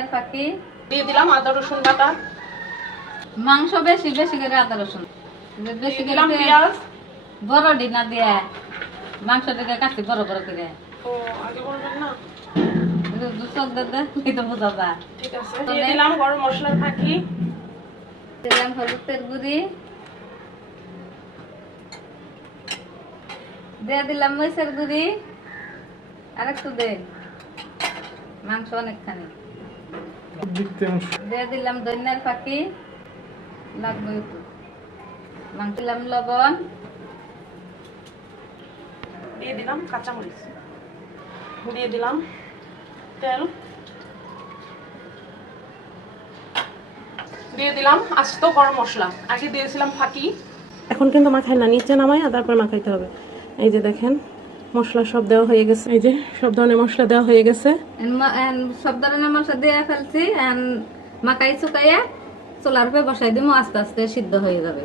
দইনার ফাঁকি দিয়ে দিলাম আদা রসুন বাটা, মাংস বেশি বেশি করে আদা রসুন বেশি দিলাম করে পেঁয়াজ। বড় ডিনা দিয়ে মাংসটাকে কাটছি বড় বড় করে ও আগে বলবেন না? দুশো দে তো বোঝা যায়। ঠিক আছে, দিয়ে দিলাম গরম মশলার ফাঁকি, দিলাম হলুদের গুঁড়ি, দিয়ে দিলাম মরিচের গুঁড়ি, আর একটু দে, মাংস অনেকখানি দিয়ে দিলাম দইনার ফাঁকি, লাগবে একটু মাংস, দিলাম লবণ, দিয়ে দিলাম কাঁচামরিচ, দিয়ে দিলাম তেল, দিয়ে দিলাম আস্ত গরম মশলা, আগে দিয়েছিলাম ফাঁকি। এখন কিন্তু মাখাই না, নিচে নামাই আর তারপর মাখাইতে হবে। এই যে দেখেন মশলা সব দেওয়া হয়ে গেছে, এই যে সব ধরনের মশলা দেওয়া হয়ে গেছে। সব ধরনের মশলা দিয়ে ফেলছি, মাকাই চুকাইয়া চুলার উপরে বসাই দিব, আস্তে আস্তে সিদ্ধ হয়ে যাবে।